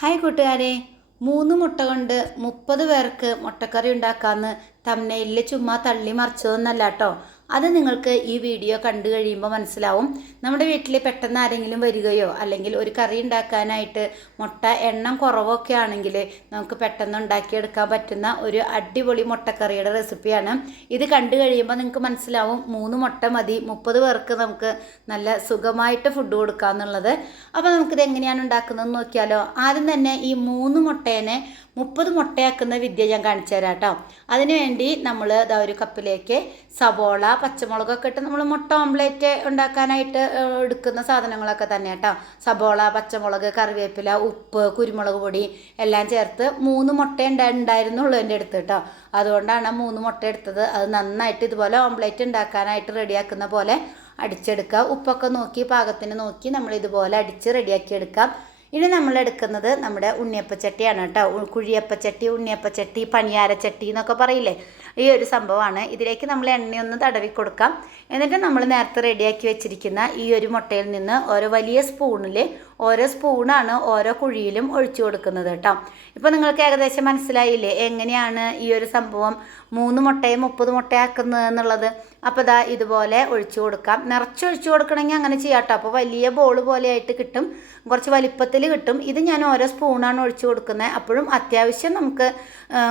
Hi കൂട്ടുകാരെ. മൂന്ന് മുട്ട കൊണ്ട് മുപ്പത് പേർക്ക് മുട്ടക്കറി ഉണ്ടാക്കാമെന്ന് തമ്മനയിൽ ചുമ്മാ തള്ളി മറിച്ചതൊന്നല്ല കേട്ടോ അത് നിങ്ങൾക്ക് ഈ വീഡിയോ കണ്ടു കഴിയുമ്പോൾ മനസ്സിലാവും. നമ്മുടെ വീട്ടിൽ പെട്ടെന്ന് ആരെങ്കിലും വരികയോ അല്ലെങ്കിൽ ഒരു കറി ഉണ്ടാക്കാനായിട്ട് മുട്ട എണ്ണം കുറവൊക്കെ ആണെങ്കിൽ നമുക്ക് പെട്ടെന്ന് ഉണ്ടാക്കിയെടുക്കാൻ പറ്റുന്ന ഒരു അടിപൊളി മുട്ടക്കറിയുടെ റെസിപ്പിയാണ്. ഇത് കണ്ടു കഴിയുമ്പോൾ നിങ്ങൾക്ക് മനസ്സിലാവും മൂന്ന് മുട്ട മതി മുപ്പത് പേർക്ക് നമുക്ക് നല്ല സുഖമായിട്ട് ഫുഡ് കൊടുക്കാമെന്നുള്ളത് അപ്പോൾ നമുക്കിത് എങ്ങനെയാണ് ഉണ്ടാക്കുന്നതെന്ന് നോക്കിയാലോ ആദ്യം തന്നെ ഈ മൂന്ന് മുട്ടേനെ മുപ്പത് മുട്ടയാക്കുന്ന വിദ്യ ഞാൻ കാണിച്ചു തരാം കേട്ടോ. അതിനുവേണ്ടി നമ്മൾ ഒരു കപ്പിലേക്ക് സവോള പച്ചമുളകൊക്കെ ഇട്ട് നമ്മൾ മുട്ട ഓംലേറ്റ് ഉണ്ടാക്കാനായിട്ട് എടുക്കുന്ന സാധനങ്ങളൊക്കെ തന്നെ കേട്ടോ. സബോള പച്ചമുളക് കറിവേപ്പില ഉപ്പ് കുരുമുളക് പൊടി എല്ലാം ചേർത്ത് മൂന്ന് മുട്ട ഉണ്ടാ- ഉണ്ടായിരുന്നുള്ളൂ എന്റെ അടുത്ത് കേട്ടോ. അതുകൊണ്ടാണ് മൂന്ന് മുട്ട എടുത്തത്. അത് നന്നായിട്ട് ഇതുപോലെ ഓംലേറ്റ് ഉണ്ടാക്കാനായിട്ട് റെഡിയാക്കുന്ന പോലെ അടിച്ചെടുക്കുക. ഉപ്പൊക്കെ നോക്കി പാകത്തിന് നോക്കി നമ്മൾ ഇതുപോലെ അടിച്ച് റെഡിയാക്കി എടുക്കാം. ഇനി നമ്മൾ എടുക്കുന്നത് നമ്മുടെ ഉണ്ണിയപ്പച്ചട്ടിയാണ് കേട്ടോ. കുഴിയപ്പച്ചട്ടി ഉണ്ണിയപ്പച്ചട്ടി പണിയാരച്ചട്ടി എന്നൊക്കെ പറയില്ലേ? ഈ ഒരു സംഭവമാണ്. ഇതിലേക്ക് നമ്മൾ എണ്ണയൊന്ന് തടവി കൊടുക്കാം. എന്നിട്ട് നമ്മൾ നേരത്തെ റെഡിയാക്കി വെച്ചിരിക്കുന്ന ഈ ഒരു മുട്ടയിൽ നിന്ന് ഓരോ വലിയ സ്പൂണിൽ ഓരോ സ്പൂണാണ് ഓരോ കുഴിയിലും ഒഴിച്ചു കൊടുക്കുന്നത് കേട്ടോ. ഇപ്പോൾ നിങ്ങൾക്ക് ഏകദേശം മനസ്സിലായില്ലേ എങ്ങനെയാണ് ഈ ഒരു സംഭവം മൂന്ന് മുട്ടയെ മുപ്പത് മുട്ടയാക്കുന്നത് എന്നുള്ളത്? അപ്പോൾ ദാ ഇതുപോലെ ഒഴിച്ചു കൊടുക്കാം. നിറച്ച് നിറച്ചൊഴിച്ചു കൊടുക്കണമെങ്കിൽ അങ്ങനെ ചെയ്യാം കേട്ടോ. അപ്പോൾ വലിയ ബോൾ പോലെയായിട്ട് കിട്ടും. കുറച്ച് വലിപ്പത്തിൽ കിട്ടും. ഇത് ഞാൻ ഓരോ സ്പൂണാണ് ഒഴിച്ചു കൊടുക്കുന്നത്. അപ്പോഴും അത്യാവശ്യം നമുക്ക്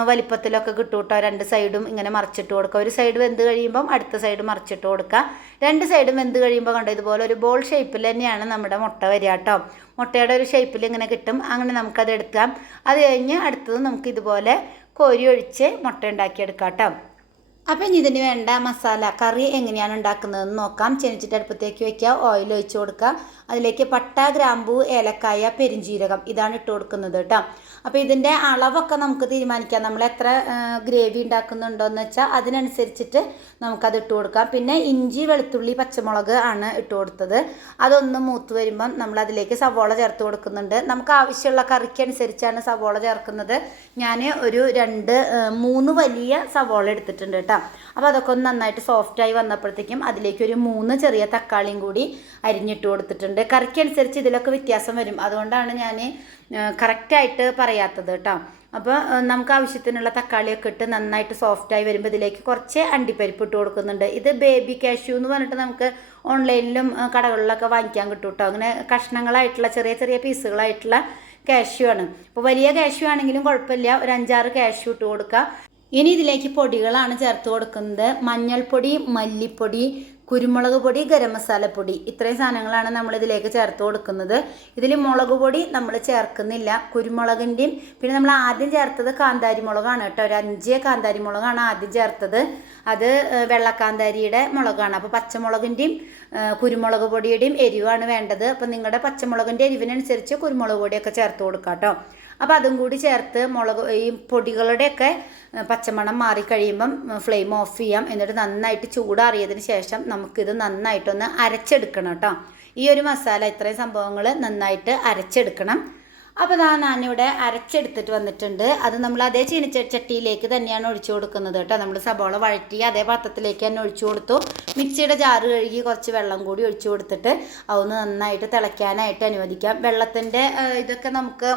വലിപ്പത്തിലൊക്കെ കിട്ടും കേട്ടോ. രണ്ട് സൈഡും ഇങ്ങനെ മറിച്ചിട്ട് കൊടുക്കുക ഒരു സൈഡ് വെന്ത് കഴിയുമ്പം അടുത്ത സൈഡ് മറിച്ചിട്ട് കൊടുക്കുക രണ്ട് സൈഡും വെന്ത് കഴിയുമ്പോൾ കണ്ടോ ഇതുപോലെ ഒരു ബോൾ ഷേപ്പിൽ തന്നെയാണ് നമ്മുടെ മുട്ട വരിക കേട്ടോ. മുട്ടയുടെ ഒരു ഷേപ്പിൽ ഇങ്ങനെ കിട്ടും. അങ്ങനെ നമുക്കത് എടുക്കാം. അത് കഴിഞ്ഞ് അടുത്തത് നമുക്ക് ഇതുപോലെ കോരി ഒഴിച്ച് മുട്ട ഉണ്ടാക്കിയെടുക്കാം കേട്ടോ. അപ്പം ഇതിന് വേണ്ട മസാല കറി എങ്ങനെയാണ് ഉണ്ടാക്കുന്നതെന്ന് നോക്കാം. ചെനിച്ചിട്ട് അടുപ്പത്തേക്ക് വെക്കുക. ഓയിൽ ഒഴിച്ച് കൊടുക്കുക. അതിലേക്ക് പട്ട ഗ്രാമ്പൂ ഏലക്കായ പെരിഞ്ജീരകം ഇതാണ് ഇട്ട് കൊടുക്കുന്നത് കേട്ടോ അപ്പോൾ ഇതിന്റെ അളവൊക്കെ നമുക്ക് തീരുമാനിക്കാം. നമ്മൾ എത്ര ഗ്രേവി ഉണ്ടാക്കുന്നുണ്ടോയെന്ന് വെച്ചാൽ അതിനനുസരിച്ചിട്ട് നമുക്കത് ഇട്ട് കൊടുക്കാം. പിന്നെ ഇഞ്ചി വെളുത്തുള്ളി പച്ചമുളക് ആണ് ഇട്ട് കൊടുത്തത്. അതൊന്ന് മൂത്ത് വരുമ്പം നമ്മൾ അതിലേക്ക് സവോള ചേർത്ത് കൊടുക്കുന്നുണ്ട്. നമുക്ക് ആവശ്യമുള്ള കറിക്ക് അനുസരിച്ചാണ് സവോള ചേർക്കുന്നത്. ഞാൻ ഒരു രണ്ട് മൂന്ന് വലിയ സവോള എടുത്തിട്ടുണ്ട് കേട്ടോ അപ്പോൾ അതൊക്കെ ഒന്ന് നന്നായിട്ട് സോഫ്റ്റായി വന്നപ്പോഴത്തേക്കും അതിലേക്ക് ഒരു മൂന്ന് ചെറിയ തക്കാളിയും കൂടി അരിഞ്ഞിട്ട് കൊടുത്തിട്ടുണ്ട്. കറിക്കനുസരിച്ച് ഇതിലൊക്കെ വ്യത്യാസം വരും. അതുകൊണ്ടാണ് ഞാൻ കറക്റ്റായിട്ട് പറയാത്തത് കേട്ടോ. അപ്പോൾ നമുക്ക് ആവശ്യത്തിനുള്ള തക്കാളിയൊക്കെ ഇട്ട് നന്നായിട്ട് സോഫ്റ്റായി വരുമ്പോൾ ഇതിലേക്ക് കുറച്ച് അണ്ടിപ്പരിപ്പ് ഇട്ട് കൊടുക്കുന്നുണ്ട്. ഇത് ബേബി കാഷ്യൂ എന്ന് പറഞ്ഞിട്ട് നമുക്ക് ഓൺലൈനിലും കടകളിലൊക്കെ വാങ്ങിക്കാൻ കിട്ടും കേട്ടോ. അങ്ങനെ കഷ്ണങ്ങളായിട്ടുള്ള ചെറിയ ചെറിയ പീസുകളായിട്ടുള്ള കാഷ്യൂ ആണ്. അപ്പോൾ വലിയ കാഷ്യൂ ആണെങ്കിലും കുഴപ്പമില്ല. ഒരു അഞ്ചാറ് കാഷ്യൂ ഇട്ട് കൊടുക്കുക ഇനി ഇതിലേക്ക് പൊടികളാണ് ചേർത്ത് കൊടുക്കുന്നത്. മഞ്ഞൾപ്പൊടി മല്ലിപ്പൊടി കുരുമുളക് പൊടി ഗരം മസാലപ്പൊടി ഇത്രയും സാധനങ്ങളാണ് നമ്മൾ ഇതിലേക്ക് ചേർത്ത് കൊടുക്കുന്നത്. ഇതിൽ മുളക് പൊടി നമ്മൾ ചേർക്കുന്നില്ല കുരുമുളകിന്റെയും. പിന്നെ നമ്മൾ ആദ്യം ചേർത്തത് കാന്താരി മുളകാണ് കേട്ടോ. ഒരു അഞ്ച് കാന്താരി മുളകാണ് ആദ്യം ചേർത്തത്. അത് വെള്ളക്കാന്താരിയുടെ മുളകാണ്. അപ്പോൾ പച്ചമുളകിന്റെയും കുരുമുളക് പൊടിയുടെയും എരിവാണ് വേണ്ടത്. അപ്പോൾ നിങ്ങളുടെ പച്ചമുളകിന്റെ എരിവിനനുസരിച്ച് കുരുമുളക് പൊടിയൊക്കെ ചേർത്ത് കൊടുക്കാം കേട്ടോ. അപ്പോൾ അതും കൂടി ചേർത്ത് മുളക് ഈ പൊടികളുടെയൊക്കെ പച്ചമണം മാറിക്കഴിയുമ്പം ഫ്ലെയിം ഓഫ് ചെയ്യാം. എന്നിട്ട് നന്നായിട്ട് ചൂടാറിയതിന് ശേഷം നമുക്കിത് നന്നായിട്ടൊന്ന് അരച്ചെടുക്കണം കേട്ടോ. ഈ ഒരു മസാല ഇത്രയും സംഭവങ്ങൾ നന്നായിട്ട് അരച്ചെടുക്കണം. അപ്പോൾ ഞാൻ ഞാനിവിടെ അരച്ചെടുത്തിട്ട് വന്നിട്ടുണ്ട്. അത് നമ്മൾ അതേ ചീനച്ചട്ടിയിലേക്ക് തന്നെയാണ് ഒഴിച്ചു കൊടുക്കുന്നത് കേട്ടോ. നമ്മൾ സബോള വഴറ്റി അതേ പാത്രത്തിലേക്ക് തന്നെ ഒഴിച്ചു കൊടുത്തു. മിക്സിയുടെ ജാറ് കഴുകി കുറച്ച് വെള്ളം കൂടി ഒഴിച്ചു കൊടുത്തിട്ട് അതൊന്ന് നന്നായിട്ട് തിളയ്ക്കാനായിട്ട് അനുവദിക്കാം. വെള്ളത്തിന്റെ ഇതൊക്കെ നമുക്ക്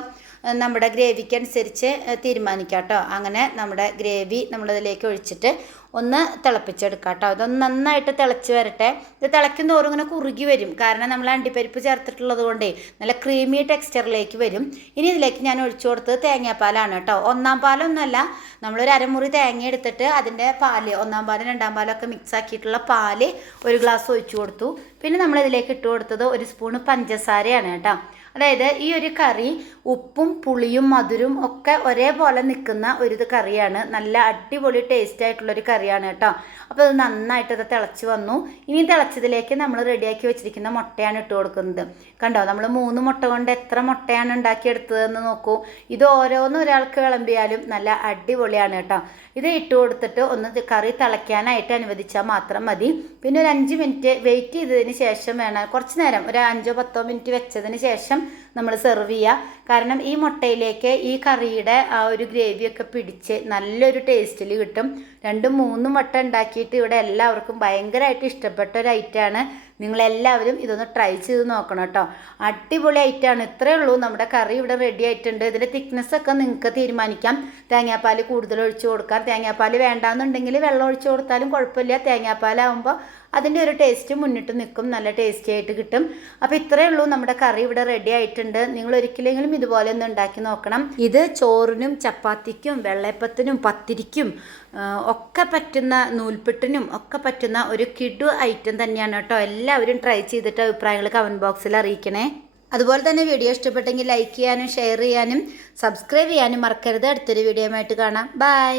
നമ്മുടെ ഗ്രേവിക്ക് അനുസരിച്ച് തീരുമാനിക്കാം കേട്ടോ അങ്ങനെ നമ്മുടെ ഗ്രേവി നമ്മളതിലേക്ക് ഒഴിച്ചിട്ട് ഒന്ന് തിളപ്പിച്ചെടുക്കാം കേട്ടോ അതൊന്ന് നന്നായിട്ട് തിളച്ച് വരട്ടെ. ഇത് തിളയ്ക്കും തോറും ഇങ്ങനെ കുറുകി വരും. കാരണം നമ്മൾ അണ്ടിപ്പരിപ്പ് ചേർത്തിട്ടുള്ളത് കൊണ്ടേ നല്ല ക്രീമി ടെക്സ്ചറിലേക്ക് വരും. ഇനി ഇതിലേക്ക് ഞാൻ ഒഴിച്ചു കൊടുത്തത് തേങ്ങാപ്പാലാണ് കേട്ടോ ഒന്നാം പാലൊന്നുമല്ല നമ്മളൊരു അരമുറി തേങ്ങ എടുത്തിട്ട് അതിന്റെ പാൽ ഒന്നാം പാലും രണ്ടാം പാലൊക്കെ മിക്സ് ആക്കിയിട്ടുള്ള പാൽ ഒരു ഗ്ലാസ് ഒഴിച്ചു കൊടുത്തു. പിന്നെ നമ്മളിതിലേക്ക് ഇട്ട് കൊടുത്തത് ഒരു സ്പൂണ് പഞ്ചസാരയാണ് കേട്ടോ അതായത് ഈ ഒരു കറി ഉപ്പും പുളിയും മധുരവും ഒക്കെ ഒരേപോലെ നിൽക്കുന്ന ഒരു കറിയാണ്. നല്ല അടിപൊളി ടേസ്റ്റ് ആയിട്ടുള്ളൊരു കറിയാണ് കേട്ടോ. അപ്പോൾ അത് നന്നായിട്ട് അത് തിളച്ച് വന്നു. ഇനി തിളച്ചതിലേക്ക് നമ്മൾ റെഡിയാക്കി വെച്ചിരിക്കുന്ന മുട്ടയാണ് ഇട്ട് കൊടുക്കുന്നത്. കണ്ടോ? നമ്മൾ മൂന്ന് മുട്ട കൊണ്ട് എത്ര മുട്ടയാണ് ഉണ്ടാക്കിയെടുത്തതെന്ന് നോക്കൂ. ഇത് ഓരോന്നും ഒരാൾക്ക് വിളമ്പിയാലും നല്ല അടിപൊളിയാണ് കേട്ടോ. ഇത് ഇട്ട് കൊടുത്തിട്ട് ഒന്ന് കറി തിളയ്ക്കാനായിട്ട് അനുവദിച്ചാൽ മാത്രം മതി. പിന്നെ ഒരു അഞ്ച് മിനിറ്റ് വെയിറ്റ് ചെയ്തതിന് ശേഷം വേണം. കുറച്ച് നേരം ഒരു അഞ്ചോ പത്തോ മിനിറ്റ് വെച്ചതിന് ശേഷം നമ്മൾ സെർവ് ചെയ്യുക. കാരണം ഈ മുട്ടയിലേക്ക് ഈ കറിയുടെ ആ ഒരു ഗ്രേവിയൊക്കെ പിടിച്ച് നല്ലൊരു ടേസ്റ്റിൽ കിട്ടും. രണ്ടും മൂന്നും വട്ടം ഉണ്ടാക്കിയിട്ട് ഇവിടെ എല്ലാവർക്കും ഭയങ്കരമായിട്ട് ഇഷ്ടപ്പെട്ട ഒരു ഐറ്റമാണ് നിങ്ങളെല്ലാവരും ഇതൊന്ന് ട്രൈ ചെയ്ത് നോക്കണം കേട്ടോ. അടിപൊളി ഐറ്റമാണ് ഇത്രയേ ഉള്ളൂ. നമ്മുടെ കറി ഇവിടെ റെഡി ആയിട്ടുണ്ട്. ഇതിന്റെ തിക്നെസ് ഒക്കെ നിങ്ങൾക്ക് തീരുമാനിക്കാം. തേങ്ങാപ്പാൽ കൂടുതൽ ഒഴിച്ചു കൊടുക്കാം. തേങ്ങാപ്പാൽ വേണ്ടാന്നുണ്ടെങ്കിൽ വെള്ളം ഒഴിച്ചു കൊടുത്താലും കുഴപ്പമില്ല. തേങ്ങാപ്പാലാവുമ്പോൾ അതിന്റെ ഒരു ടേസ്റ്റ് മുന്നിട്ട് നിൽക്കും നല്ല ടേസ്റ്റി ആയിട്ട് കിട്ടും. അപ്പോൾ ഇത്രയേ ഉള്ളൂ നമ്മുടെ കറി ഇവിടെ റെഡി ആയിട്ടുണ്ട്. നിങ്ങൾ ഒരിക്കലെങ്കിലും ഇതുപോലെ ഒന്ന് ഉണ്ടാക്കി നോക്കണം. ഇത് ചോറിനും ചപ്പാത്തിക്കും വെള്ളയപ്പത്തിനും പത്തിരിക്കും ഒക്കെ പറ്റുന്ന നൂൽപ്പെട്ടിനും ഒക്കെ പറ്റുന്ന ഒരു കിഡു ഐറ്റം തന്നെയാണ് കേട്ടോ. എല്ലാവരും ട്രൈ ചെയ്തിട്ട് അഭിപ്രായങ്ങൾ കമന്റ് ബോക്സിൽ അറിയിക്കണേ. അതുപോലെ തന്നെ വീഡിയോ ഇഷ്ടപ്പെട്ടെങ്കിൽ ലൈക്ക് ചെയ്യാനും ഷെയർ ചെയ്യാനും സബ്സ്ക്രൈബ് ചെയ്യാനും മറക്കരുത്. അടുത്തൊരു വീഡിയോ ആയിട്ട് കാണാം. ബൈ